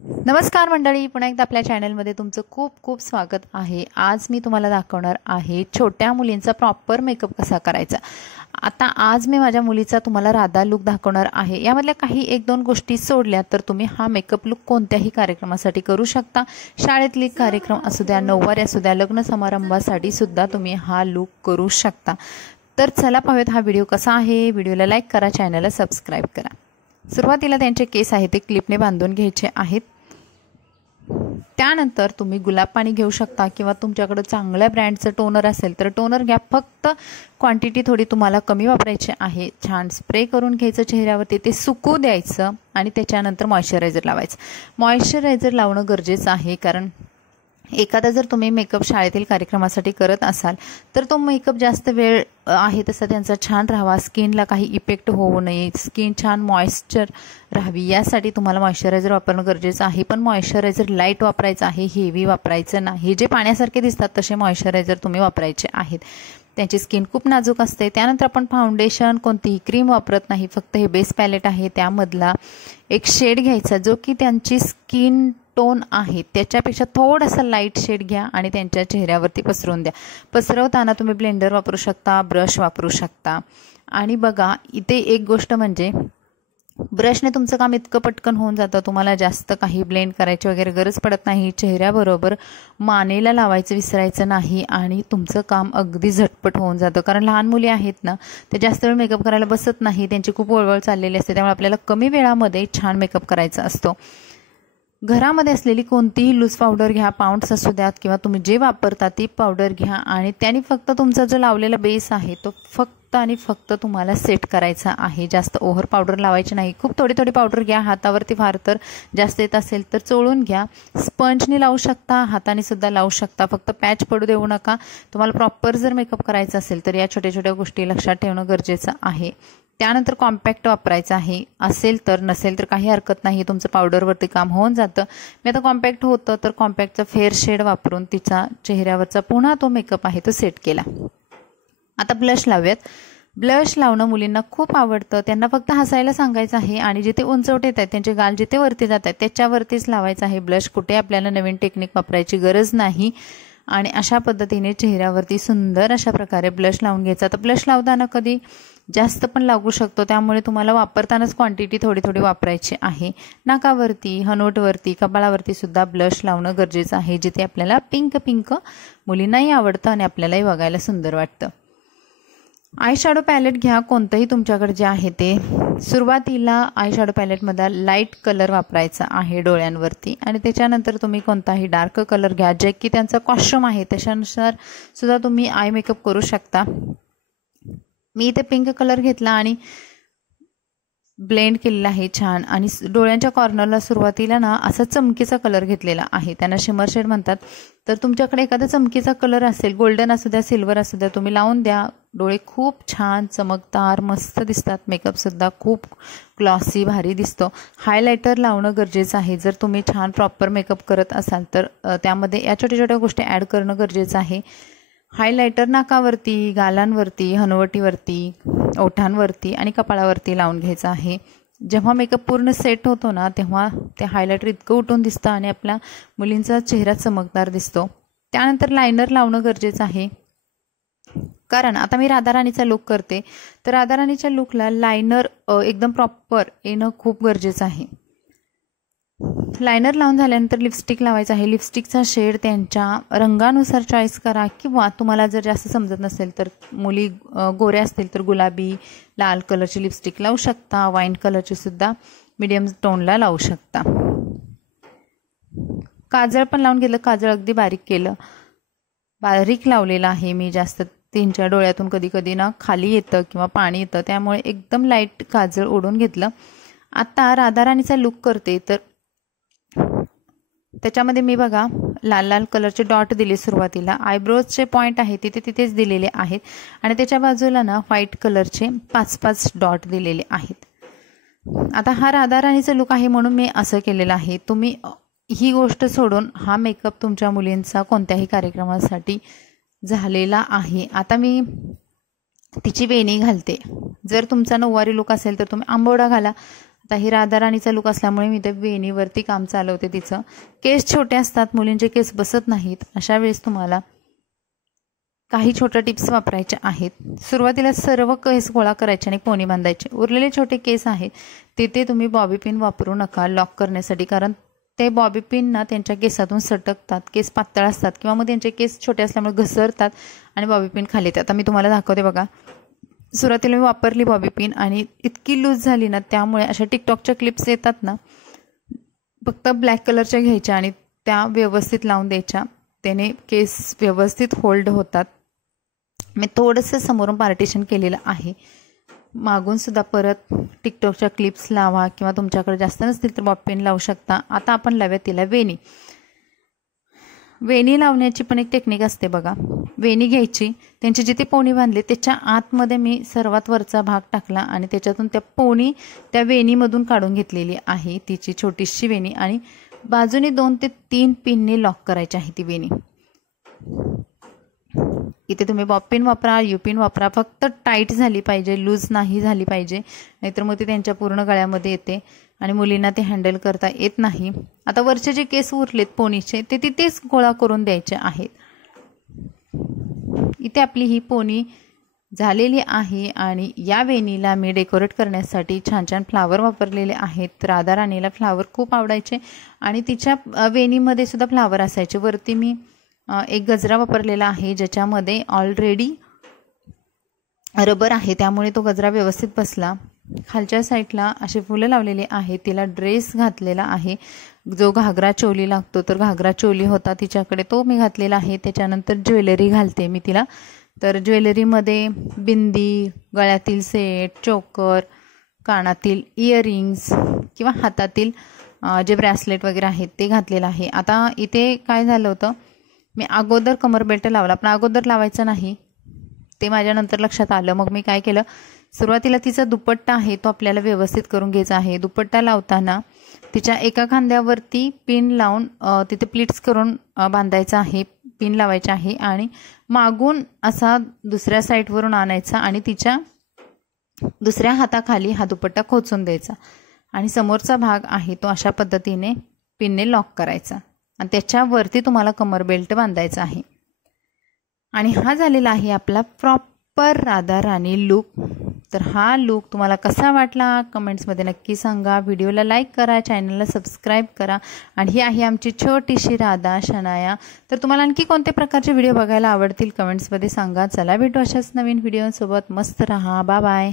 नमस्कार मंडळी, पुन्हा एकदा आपल्या चॅनलमध्ये तुमचं खूप खूप स्वागत आहे। आज मी तुम्हाला दाखवणार आहे छोट्या मुलींचा प्रॉपर मेकअप कसा करायचा। आता आज मी माझ्या मुलीचा तुम्हाला राधा लुक दाखवणार आहे। यामधल्या काही एक दोन गोष्टी सोडल्या तर तुम्ही हा मेकअप लुक कोणत्याही कार्यक्रमासाठी करू शकता। शाळेतली कार्यक्रम असू द्या, नऊवारी असू द्या, लग्न समारंभासाठी सुद्धा तुम्ही हा लुक करू शकता। तर चला पाहूयात हा व्हिडिओ कसा आहे। व्हिडिओला लाईक करा, चॅनलला सबस्क्राइब करा। सुरुवातीला त्यांचे केस आहे ते क्लिपने बांधून घ्यायचे आहेत। त्यानंतर तुम्ही गुलाब पाणी घेऊ शकता किंवा तुमच्याकडे चांगल्या ब्रँडचं टोनर असेल तर टोनर घ्या। फक्त क्वांटिटी थोडी तुम्हाला कमी वापरायची आहे। छान स्प्रे करून घ्यायचं चेहऱ्यावरती, ते सुकू द्यायचं आणि त्याच्यानंतर मॉइश्चरायझर लावायचं। मॉइश्चरायझर लावणं गरजेचं आहे, कारण एखादा जर तुम्ही मेकअप शाळेतील कार्यक्रमासाठी करत असाल तर तो मेकअप जास्त वेळ आहे तसा त्यांचा छान राहावा, स्किनला काही इफेक्ट होऊ नये, स्किन छान मॉइश्चर राहावी यासाठी तुम्हाला मॉइश्चरायझर वापरणं गरजेचं आहे। पण मॉइश्चरायझर लाईट वापरायचं आहे, हेवी वापरायचं नाही। जे पाण्यासारखे दिसतात तसे मॉइश्चरायझर तुम्ही वापरायचे आहेत। त्यांची स्किन खूप नाजूक असते। त्यानंतर आपण फाउंडेशन कोणतीही क्रीम वापरत नाही, फक्त हे बेस पॅलेट आहे त्यामधला एक शेड घ्यायचा जो की त्यांची स्किन टोन आहे त्याच्यापेक्षा थोडासा लाईट शेड घ्या आणि त्यांच्या चेहऱ्यावरती पसरवून द्या। पसरवताना तुम्ही ब्लेंडर वापरू शकता, ब्रश वापरू शकता। आणि बघा इथे एक गोष्ट म्हणजे ब्रशने तुमचं काम इतकं पटकन होऊन जातं, तुम्हाला जास्त काही ब्लेंड करायची वगैरे गरज पडत नाही। चेहऱ्याबरोबर मानेला लावायचं विसरायचं नाही आणि तुमचं काम अगदी झटपट होऊन जातं। कारण लहान मुली आहेत ना, ते जास्त वेळ मेकअप करायला बसत नाही, त्यांची खूप वळवळ चाललेली असते, त्यामुळे आपल्याला कमी वेळामध्ये छान मेकअप करायचा असतो। घरामध्ये असलेली कोणतीही लूज पावडर घ्या, पाऊंड्स असू द्यात किंवा तुम्ही जे वापरता ती पावडर घ्या आणि त्याने फक्त तुमचा जो लावलेला बेस आहे तो फक्त आणि फक्त तुम्हाला सेट करायचा आहे। जास्त ओव्हर पावडर लावायची नाही, खूप थोडी थोडी पावडर घ्या। हातावरती फार तर जास्त येत असेल तर चोळून घ्या, स्पंजने लावू शकता, हाताने सुद्धा लावू शकता, फक्त पॅच पडू देऊ नका। तुम्हाला प्रॉपर जर मेकअप करायचा असेल तर या छोट्या छोट्या गोष्टी लक्षात ठेवणं गरजेचं आहे। त्यानंतर कॉम्पॅक्ट वापरायचं आहे, असेल तर, नसेल तर काही हरकत नाही, तुमचं पावडरवरती काम होऊन जातं। मी आता कॉम्पॅक्ट होतं तर कॉम्पॅक्टचा फेअर शेड वापरून तिचा चेहऱ्यावरचा पुन्हा तो मेकअप आहे तो सेट केला। आता ब्लश लावूयात। ब्लश लावणं मुलींना खूप आवडतं, त्यांना फक्त हसायला सांगायचं आहे आणि जिथे उंचवट येत आहेत त्यांचे गाल जिथे वरती जात आहेत त्याच्यावरतीच लावायचं आहे ब्लश। कुठे आपल्याला नवीन टेक्निक वापरायची गरज नाही आणि अशा पद्धतीने चेहऱ्यावरती सुंदर अशा प्रकारे ब्लश लावून घ्यायचा। तर ब्लश लावताना कधी जास्त पण लागू शकतो, त्यामुळे तुम्हाला वापरतानाच क्वांटिटी थोडी थोडी वापरायची आहे। नाकावरती, हनवटवरती, कपाळावरती सुद्धा ब्लश लावणं गरजेचं आहे, जिथे आपल्याला पिंक पिंक मुलींनाही आवडतं आणि आपल्यालाही बघायला सुंदर वाटतं। आय शॅडो पॅलेट घ्या, कोणतंही तुमच्याकडे जे आहे ते। सुरुवातीला आय शॅडो पॅलेटमध्ये लाईट कलर वापरायचा आहे डोळ्यांवरती आणि त्याच्यानंतर तुम्ही कोणताही डार्क कलर घ्या, जे की त्यांचा कॉस्ट्यूम आहे त्याच्यानुसार सुद्धा तुम्ही आय मेकअप करू शकता। मी इथे पिंक कलर घेतला आणि ब्लेंड केलेला आहे छान, आणि डोळ्यांच्या कॉर्नरला सुरुवातीला ना असा चमकीचा कलर घेतलेला आहे, त्यांना शिमर शेड म्हणतात। तर तुमच्याकडे एखादा चमकीचा कलर असेल, गोल्डन असू द्या, सिल्वर असू द्या, तुम्ही लावून द्या। डोळे खूप छान चमकदार मस्त दिसतात, मेकअपसुद्धा खूप ग्लॉसी भारी दिसतो। हायलायटर लावणं गरजेचं आहे, जर तुम्ही छान प्रॉपर मेकअप करत असाल तर त्यामध्ये या छोट्या छोट्या गोष्टी ॲड करणं गरजेचं आहे। हायलायटर नाकावरती, गालांवरती, हनवटीवरती, ओठांवरती आणि कपाळावरती लावून घ्यायचं आहे। जेव्हा मेकअप पूर्ण सेट होतो ना तेव्हा ते हायलायटर इतकं उठून दिसतं आणि आपल्या मुलींचा चेहरा चमकदार दिसतो। त्यानंतर लायनर लावणं गरजेचं आहे, कारण आता मी राधाराणीचा लुक करते तर राधाराणीच्या लुकला लायनर एकदम प्रॉपर येणं खूप गरजेचं आहे। लायनर लावून झाल्यानंतर लिपस्टिक लावायचं आहे। लिपस्टिकचा शेड त्यांच्या रंगानुसार चॉईस करा, किंवा तुम्हाला जर जास्त समजत नसेल तर मुली गोऱ्या असतील तर गुलाबी लाल कलरची लिपस्टिक लावू शकता, वाईन कलरची सुद्धा मीडियम टोनला लावू शकता। काजळ पण लावून घेतलं, काजळ अगदी बारीक केलं, बारीक लावलेलं आहे मी, जास्त त्यांच्या डोळ्यातून कधी कधी ना खाली येतं किंवा पाणी येतं, त्यामुळे एकदम लाईट काजळ ओढून घेतलं। आता राधाराणीचा लुक करते तर त्याच्यामध्ये मी बघा लाल लाल कलरचे डॉट दिले सुरुवातीला, आयब्रोजचे पॉईंट आहे तिथे तिथेच दिलेले आहेत आणि त्याच्या बाजूला ना व्हाईट कलरचे 5-5 डॉट दिलेले आहेत। आता हा राधाराणीचा लुक आहे म्हणून मी असं केलेलं आहे। तुम्ही ही गोष्ट सोडून हा मेकअप तुमच्या मुलींचा कोणत्याही कार्यक्रमासाठी झालेला आहे। आता मी तिची वेणी घालते। जर तुमचा नऊवारी लुक असेल तर तुम्ही आंबोडा घाला, आता ही राधा राणीचा लुक असल्यामुळे मी ते वेणीवरती काम चालवते तिचं. केस छोटे असतात, मुलींचे केस बसत नाहीत, अशा वेळेस तुम्हाला काही छोट्या टिप्स वापरायच्या आहेत. सुरुवातीला सर्व केस गोळा करायचे आणि पोनी बांधायचे. उरलेले छोटे केस आहेत तिथे तुम्ही बॉबी पिन वापरू नका लॉक करण्यासाठी, कारण ते बॉबी पिन ना त्यांच्या केसातून सटकतात, केस पातळ असतात किंवा मग त्यांचे केस छोटे असल्यामुळे घसरतात आणि बॉबी पिन खाली येतात. आता मी तुम्हाला दाखवते बघा. सुरुवातीला मी वापरली बॉबी पिन आणि इतकी लूज झाली ना, त्यामुळे अशा टिकटॉकच्या क्लिप्स येतात ना, फक्त ब्लॅक कलरच्या घ्यायच्या आणि त्या व्यवस्थित लावून द्यायच्या, त्याने केस व्यवस्थित होल्ड होतात. मी थोडंसं समोरून पार्टिशन केलेलं आहे. मागून सुद्धा परत टिकटॉकच्या क्लिप्स लावा किंवा तुमच्याकडे जास्त नसतील तर बॉबी पिन लावू शकता. आता आपण लावूया तिला वेणी. वेणी लावण्याची पण एक टेक्निक असते बघा. वेणी घ्यायची, त्यांची जिथे पोणी बांधली त्याच्या आतमध्ये मी सर्वात वरचा भाग टाकला आणि त्याच्यातून त्या पोणी त्या वेणीमधून काढून घेतलेली आहे, तिची छोटीशी वेणी. आणि बाजूने 2 ते 3 पिनने लॉक करायची आहे ती वेणी. इथे तुम्ही बॉब पिन वापरा, यू पिन वापरा, फक्त टाईट झाली पाहिजे, लूज नाही झाली पाहिजे, नाहीतर मग ती त्यांच्या पूर्ण गळ्यामध्ये येते आणि मुलींना ते हँडल करता येत नाही. आता वरचे जे केस उरलेत पोनीचे ते तिथेच गोळा करून द्यायचे आहेत. इथे आपली ही पोनी झालेली आहे आणि या वेणीला मी डेकोरेट करण्यासाठी छान छान फ्लावर वापरलेले आहेत. राधा राणीला फ्लावर खूप आवडायचे आणि तिच्या वेणीमध्ये सुद्धा फ्लावर असायचे. वरती मी एक गजरा वापरलेला आहे ज्याच्यामध्ये ऑलरेडी रबर आहे, त्यामुळे तो गजरा व्यवस्थित बसला. खालच्या साईडला असे फुलं लावलेले आहे. तिला ड्रेस घातलेला आहे, जो घागरा चोली लागतो, तर घागरा चोली होता तिच्याकडे, तो मी घातलेला आहे. त्याच्यानंतर ज्वेलरी घालते मी तिला. तर ज्वेलरीमध्ये बिंदी, गळ्यातील सेट, चोकर, कानातील इयरिंग्स किंवा हातातील जे ब्रेसलेट वगैरे आहेत ते घातलेलं आहे. आता इथे काय झालं होतं, मी अगोदर कमर बेल्ट लावला, पण अगोदर लावायचं नाही ते माझ्यानंतर लक्षात आलं. मग मी काय केलं, सुरुवातीला तिचा दुपट्टा आहे तो आपल्याला व्यवस्थित करून घ्यायचा आहे. दुपट्टा लावताना तिच्या एका खांद्यावरती पिन लावून तिथे प्लीट्स करून बांधायचं आहे, पिन लावायचं आहे आणि मागून असा दुसऱ्या साईडवरून आणायचा आणि तिच्या दुसऱ्या हाताखाली हा दुपट्टा खोचून द्यायचा आणि समोरचा भाग आहे तो अशा पद्धतीने पिनने लॉक करायचा आणि त्याच्यावरती तुम्हाला कमर बेल्ट बांधायचा आहे. आणि हा झालेला आहे आपला प्रॉपर राधा राणी लूक. तर हा लूक तुम्हाला कसा वाटला कमेंट्समध्ये नक्की सांगा. व्हिडिओला लाईक करा, चॅनलला सबस्क्राईब करा. आणि ही आहे आमची छोटीशी राधा शनाया. तर तुम्हाला आणखी कोणत्या प्रकारचे व्हिडिओ बघायला आवडतील कमेंट्समध्ये सांगा. चला भेटू अशाच नवीन व्हिडिओसोबत. मस्त रहा. Bye bye.